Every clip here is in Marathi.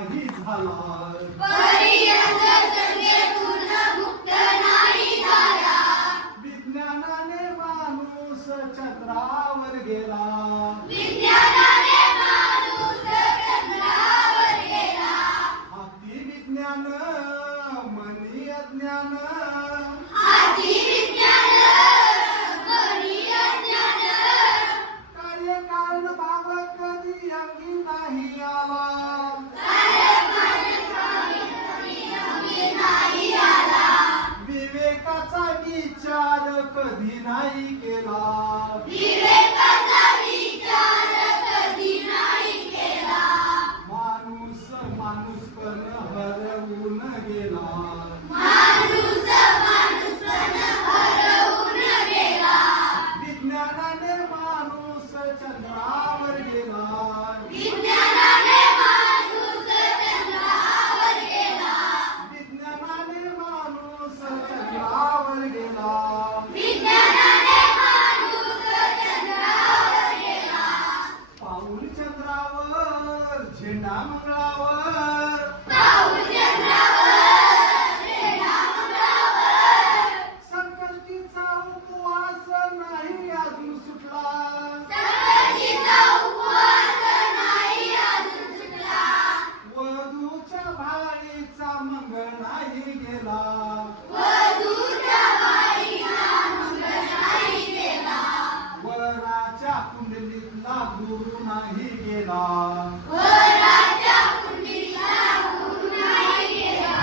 नाही झाला, पर्यंत संगेतून मुक्त नाही झाला. विज्ञानाने माणूस चंद्रावर गेला, विज्ञानाने माणूस चंद्रावर गेला. हाती विज्ञान मनी अज्ञान, हाती विज्ञान मनी अज्ञान. कार्यकारण भाव कधी अंगी नाही आला, नाही आला. विवेकाचा विचार कधी नाही केला, विवेकाचा विचार कधी नाही केला. माणूस माणूसपण हरवून गेला, माणूस माणूसपण हरवून गेला. विज्ञानाने माणूस चंद्रावर गेला, विज्ञानाने माणूस चंद्रावर गेला. विज्ञानाने माणूस चंद्रावर गेला, विज्ञानाने माणूस चंद्रावर गेला. पाऊल चंद्रावर झेंडा मंगळावर, पाऊल चंद्रावर रेडा मंगळावर. संकष्टीचा उपवास नाही अजून सुटला, संकष्टीचा उपवास नाही अजून सुटला. वधूच्या भाळीचा मंगळ नाही गेला, वधूच्या बाईचा मंगळ नाही गेला. वराच्या कुंडलीतला गुरु नाही गेला, वराच्या कुंडलीला गुरु नाही गेला.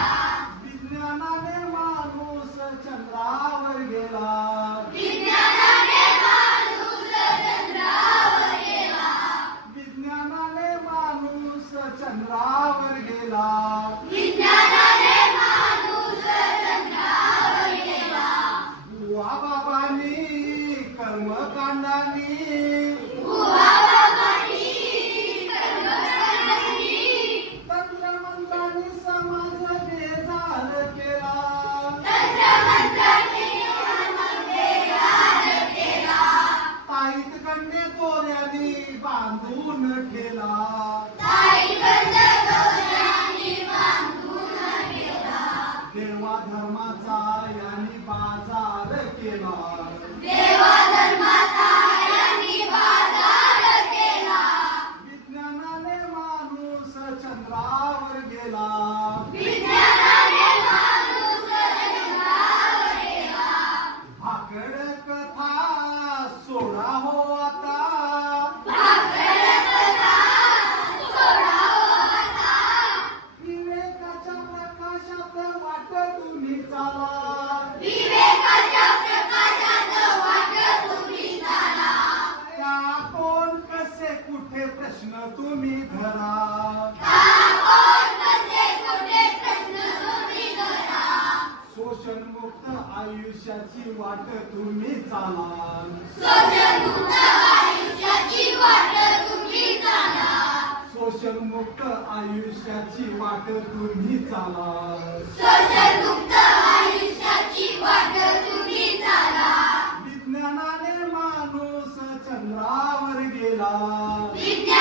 विज्ञानाने माणूस चंद्रावर गेला, विज्ञानाने माणूस चंद्रावर गेला. विज्ञानाने माणूस चंद्रावर गेला, विज्ञानाने माणूस चंद्रावर गेला. बुवा बाबांनी कर्मकांडांनी बुवा बाबांनी कर्मकांडांनी तंत्रमंत्रांनी समाज बेजार केला, तंत्रमंत्रांनी बेजार केला. ताईत कंडे दोऱ्यानी बांधून ठेला, ताई बंद दोऱ्यांनी बांधून गेला. देवा धर्माचा यांनी बाजार केला, देवा धर्माचा यांनी बाजार केला. विज्ञानाने माणूस चंद्रावर गेला, विज्ञानाने माणूस चंद्रावर गेला. भाकड कथा सोडा हो आता, भाकड कथा सोडावं आता. विवेकाच्या प्रकाशात वाट तुम्ही चाला, विवेकाच्या प्रकाशात वाट तुम्ही चाला. त्या कोण कसे कुठे प्रश्न तुम्ही धरा, कोण कसे कुठे प्रश्न तुम्ही करा. शोषणमुक्त आयुष्याची वाट तुम्ही चाला, शोषणमुक्त आयुष्याची वाट तुम्ही चाला. शोषणमुक्त आयुष्याची वाट तुम्ही चाला, शोषणमुक्त आयुष्याची वाट तुम्ही चाला. विज्ञानाने माणूस चंद्रावर गेला, विज्ञानाने